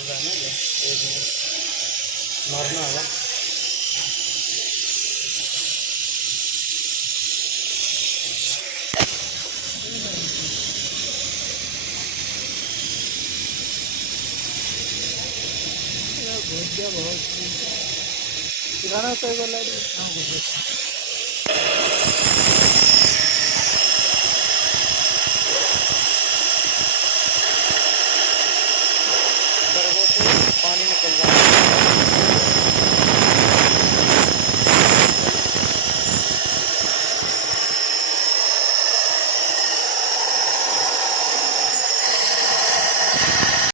चल रहा है ना ये मारना है। बहुत किराना तो एक लाइट